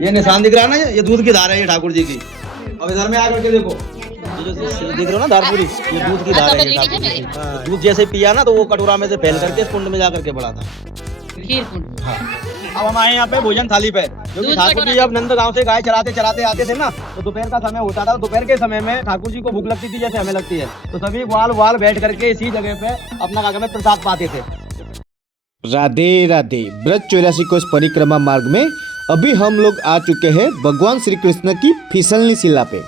ये निशान दिख रहा है ना, ये दूध की धार है, ये ठाकुर जी की। अब इधर में आकर के देखो, ये जो दिख रहा है ना धार पूरी, ये दूध की धार है, ये ठाकुर जी की। दूध जैसे पिया ना तो वो कटोरा में से फैल करके कुंड में जाकर के पड़ा था, खीर कुंड। हाँ। अब हम आए यहाँ पे भोजन थाली पे, क्योंकि ठाकुर जी जब नंद गांव से गाय चराते चराते आते थे ना, तो दोपहर का समय होता था। दोपहर के समय में ठाकुर जी को भूख लगती थी जैसे हमें लगती है, तो सभी वाल वाल बैठ करके इसी जगह पे अपना काका में प्रसाद पाते थे। राधे राधे। ब्रज 84 कोस परिक्रमा मार्ग में अभी हम लोग आ चुके हैं भगवान श्री कृष्ण की फिसलनी शिला पे।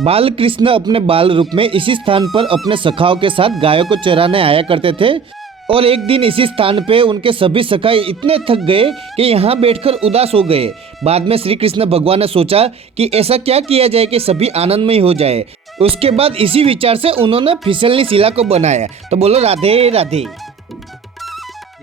बाल कृष्ण अपने बाल रूप में इसी स्थान पर अपने सखाओं के साथ गायों को चराने आया करते थे, और एक दिन इसी स्थान पे उनके सभी सखाए इतने थक गए कि यहाँ बैठकर उदास हो गए। बाद में श्री कृष्ण भगवान ने सोचा कि ऐसा क्या किया जाए कि सभी आनंदमय हो जाए। उसके बाद इसी विचार से उन्होंने फिसलनी शिला को बनाया। तो बोलो राधे राधे।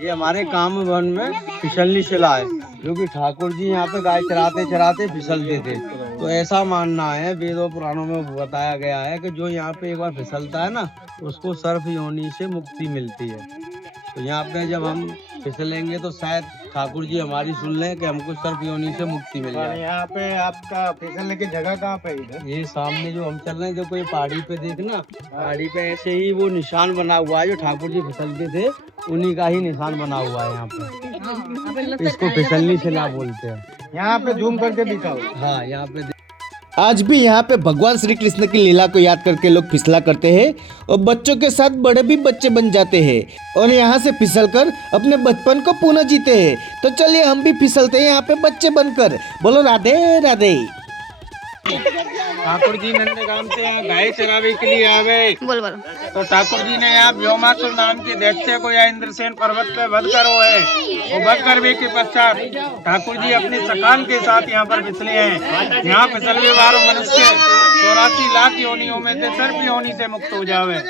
ये हमारे काम वन में फिसलनी शिला है, जो कि ठाकुर जी यहाँ पे गाय चराते चराते फिसलते थे। तो ऐसा मानना है, वेदों पुराणों में बताया गया है कि जो यहाँ पे एक बार फिसलता है ना, उसको सर्प योनि से मुक्ति मिलती है। तो यहाँ पे जब हम फिसलेंगे तो शायद ठाकुर जी हमारी सुन लें कि हमको सर्प योनि से मुक्ति मिल जाए। यहाँ पे आपका फिसलने की जगह कहाँ पे है? ये सामने जो हम चल रहे हैं, देखो ये पहाड़ी पे देखना, पहाड़ी पे ऐसे ही वो निशान बना हुआ है, जो ठाकुर जी फिसलते थे उन्हीं का ही निशान बना हुआ है यहाँ पे। इसको फिसलनी शिला बोलते हैं। यहाँ पे जूम करके दिखाओ। हाँ, यहाँ पे आज भी यहाँ पे भगवान श्री कृष्ण की लीला को याद करके लोग फिसला करते हैं, और बच्चों के साथ बड़े भी बच्चे बन जाते हैं और यहाँ से फिसलकर अपने बचपन को पुनः जीते हैं। तो चलिए हम भी फिसलते हैं यहाँ पे बच्चे बनकर। बोलो राधे राधे। ठाकुर जी नंदगाम से यहाँ गाय चरावे के लिए आ गए। बोल बोलो। तो ठाकुर जी ने यहाँ व्योमासुर नाम के दैत्य को या इंद्रसेन पर्वत पे वध करो है। वो वध करने के पश्चात ठाकुर जी अपने सकान के साथ यहाँ पर फिसले हैं। यहाँ फिसलने वालों मनुष्य 84 लाख योनियों में से सर्प योनि से मुक्त हो जावे।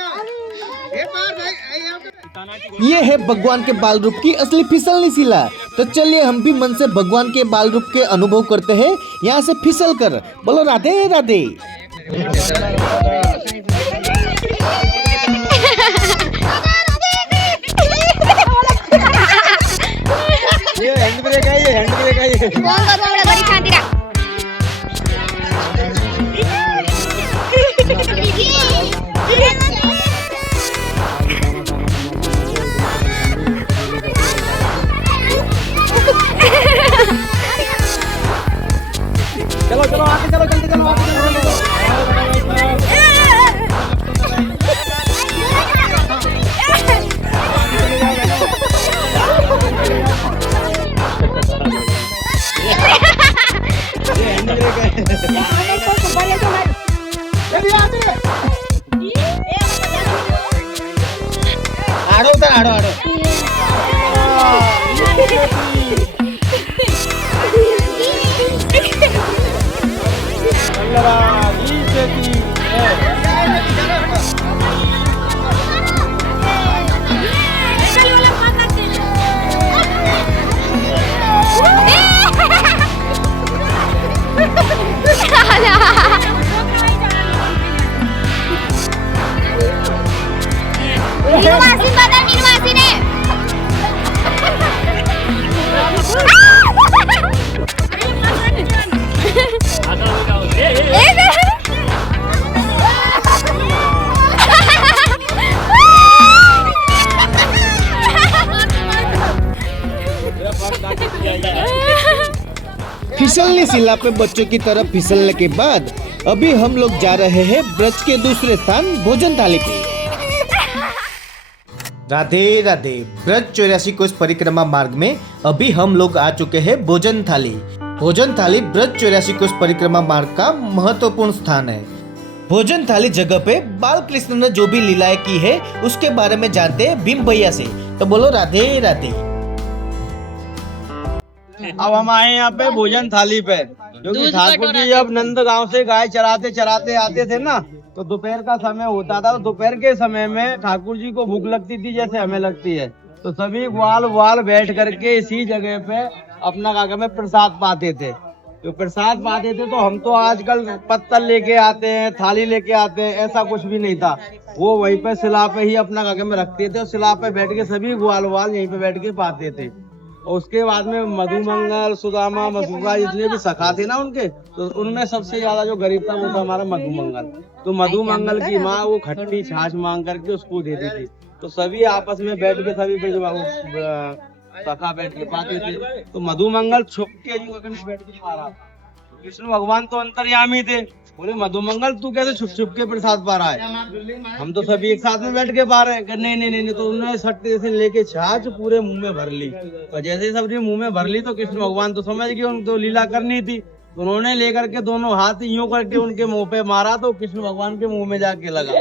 ये है भगवान के बाल रूप की असली फिसलनी शिला। तो चलिए हम भी मन से भगवान के बाल रूप के अनुभव करते हैं यहाँ से फिसल कर। बोलो राधे राधे। ये हैंड ब्रेक है, ये हैंड ब्रेक है, ये चलो चलो आगे चलो, जल्दी चलो आगे चलो। आड़ो उधर, आड़ो आड़ो। फिसलनी शिला पे बच्चों की तरफ फिसलने के बाद अभी हम लोग जा रहे हैं ब्रज के दूसरे स्थान भोजन थाली पे। राधे राधे। ब्रज 84 कोस परिक्रमा मार्ग में अभी हम लोग आ चुके हैं भोजन थाली। भोजन थाली ब्रज 84 कोस परिक्रमा मार्ग का महत्वपूर्ण स्थान है। भोजन थाली जगह पे बाल कृष्ण ने जो भी लीलाएं की है उसके बारे में जानते हैं भीम भैया से। तो बोलो राधे राधे। अब हम आए यहाँ पे भोजन थाली पे, क्योंकि ठाकुर जी जब नंद गांव से गाय चराते चराते आते थे ना, तो दोपहर का समय होता था। तो दोपहर के समय में ठाकुर जी को भूख लगती थी जैसे हमें लगती है, तो सभी वाल वाल बैठ करके इसी जगह पे अपना काका में प्रसाद पाते थे। जो प्रसाद पाते थे, तो हम तो आजकल पत्तल लेके आते हैं, थाली लेके आते हैं, ऐसा कुछ भी नहीं था। वो वहीं पे शिला पे ही अपना काका में रखते थे, और शिला पे बैठ के सभी वाल वाल यहीं पे बैठ के पाते थे। और उसके बाद में मधुमंगल, सुदामा, मधुरा जितने भी सखा थे ना उनके, तो उनमें सबसे ज्यादा जो गरीब था वो था हमारा मधुमंगल। तो मधुमंगल की माँ वो खट्टी छाछ मांग करके उसको देती थी। तो सभी आपस में बैठ के सभी सखा बैठ के पाते थे। तो मधुमंगल छुप के बैठ के पा रहा था। विष्णु भगवान तो अंतर्यामी थे, बोले मधुमंगल तू कैसे छुप छुप के प्रसाद पा रहा है, हम तो सभी एक साथ में बैठ के पा रहे हैं। नहीं नहीं नहीं, तो उन्होंने सट्टे से लेके छाछ पूरे मुंह में भर ली। और जैसे ही सबने मुंह में भर ली तो कृष्ण भगवान तो समझ गए उनको लीला करनी थी। तो उन्होंने लेकर के दोनों हाथ यूं करके उनके मुंह पे मारा, तो कृष्ण भगवान के मुंह में जाके लगा।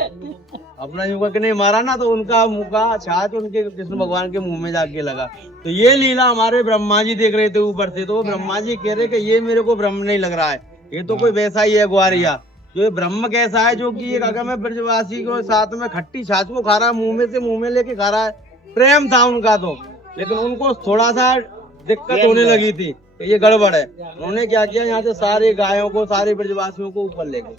अपना यूं करके नहीं मारा ना, तो उनका मुंह का छाछ उनके कृष्ण भगवान के मुंह में जाके लगा। तो ये लीला हमारे ब्रह्मा जी देख रहे थे ऊपर से। तो ब्रह्मा जी कह रहे कि ये मेरे को ब्रह्म नहीं लग रहा है, ये तो कोई वैसा ही है ग्वारिया। जो ये ब्रह्म कैसा है जो कि एक अगम ब्रजवासी को साथ में खट्टी छाछ को खा रहा है, मुंह में लेके खा रहा है। प्रेम था उनका तो, लेकिन उनको थोड़ा सा दिक्कत होने लगी थी, तो ये गड़बड़ है। उन्होंने क्या किया, यहाँ से सारे गायों को, सारे ब्रजवासियों को ऊपर ले गए,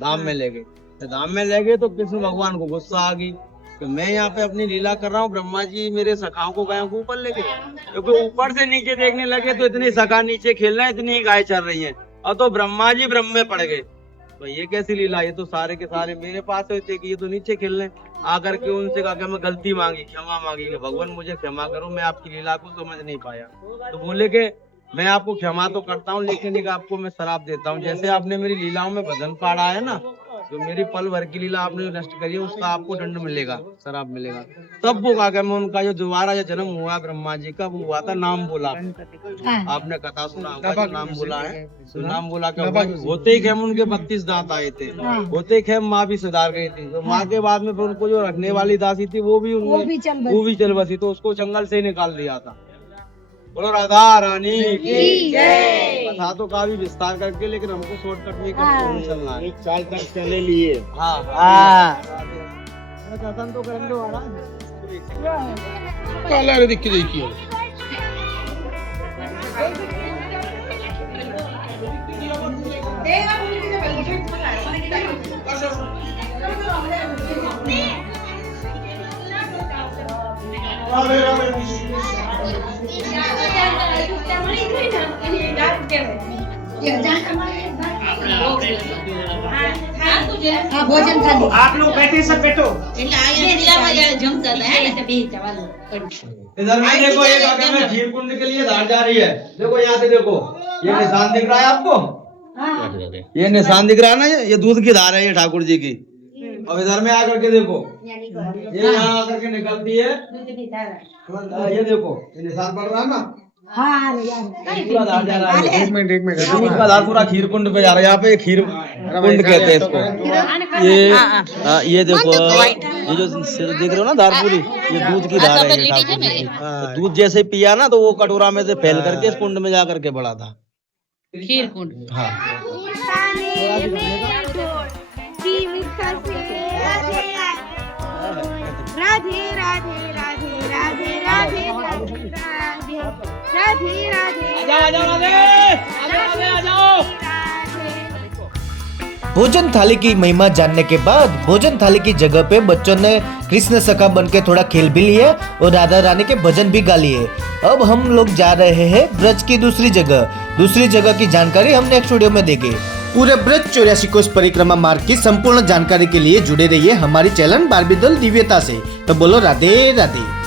धाम में ले गए। धाम में ले गए तो कृष्ण भगवान को गुस्सा आ गई कि मैं यहाँ पे अपनी लीला कर रहा हूँ, ब्रह्मा जी मेरे सखाओं को गायों को ऊपर ले गए। क्योंकि ऊपर से नीचे देखने लगे तो इतनी सखा नीचे खेल रहे हैं, इतनी ही गाय चल रही हैं, और तो ब्रह्मा जी ब्रह्म में पड़ गए। तो ये कैसी लीला, ये तो सारे के सारे मेरे पास होते कि ये तो नीचे खेल रहे हैं। आकर के उनसे कहा मैं गलती मांगी, क्षमा मांगी कि भगवान मुझे क्षमा करो, मैं आपकी लीला को समझ नहीं पाया। तो बोले कि मैं आपको क्षमा तो करता हूँ, लेकिन एक आपको मैं शराप देता हूँ। जैसे आपने मेरी लीलाओं में भजन पाड़ा है ना, जो मेरी पल भर की लीला आपने नष्ट करी है, उसका आपको दंड मिलेगा, शराब मिलेगा। तब वो कहा मैं उनका जो दोबारा जो जन्म हुआ ब्रह्मा जी का, वो हुआ था नाम बोला। आपने कथा सुना होगा, जो नाम बोला है, तो नाम बोला क्या हुआ, होते ही खेम उनके 32 दांत आए थे, होते ही खेम माँ भी सुधार गई थी। तो माँ के बाद में फिर उनको जो रखने वाली दासी थी वो भी चल बसी, तो उसको जंगल से निकाल दिया था। बोलो राधा रानी की जय। कथा तो काफी विस्तार करके, लेकिन हमको शॉर्टकट में करके चलना है, 1 साल तक चले लिए। हाँ कथन तो कर लो काला दिख के देखिए। भोजन थाली आप लोग बैठे, सब बैठो। इधर में देखो, एक आगे में खीर कुंड के लिए धार जा रही है। देखो यहाँ से देखो, ये निशान दिख रहा है आपको, ये निशान दिख रहा है ना, ये दूध की धार है, ये ठाकुर जी की। अब इधर में आकर के देखो, ये यहाँ आकर के निकलती है, ये देखो ये निशान पड़ रहा है ना, पूरा धार जा रहा है। एक मिनट दूध का धार पूरा खीर कुंड पे जा रहा है। यहाँ पे खीर कुंड कहते हैं इसको। ये देखो, ये जो सिर देख रहे हो ना धार पूरी, ये दूध की धार है, ये ठाकुर जी की। तो दूध जैसे पिया ना, तो वो कटोरा में से फैल करके इस कुंड में जा करके बढ़ा था खीर कुंड। हाँ राधे राधे राधे राधे राधे राधे राधे भोजन थाली की महिमा जानने के बाद भोजन थाली की जगह पे बच्चों ने कृष्ण सखा बन के थोड़ा खेल भी लिया और राधा रानी के भजन भी गा लिए। अब हम लोग जा रहे हैं ब्रज की दूसरी जगह की जानकारी हम नेक्स्ट वीडियो में देंगे। पूरे ब्रज 84 कोस परिक्रमा मार्ग की संपूर्ण जानकारी के लिए जुड़े रहिए हमारी चैनल बारबीदल दिव्यता से। तो बोलो राधे राधे।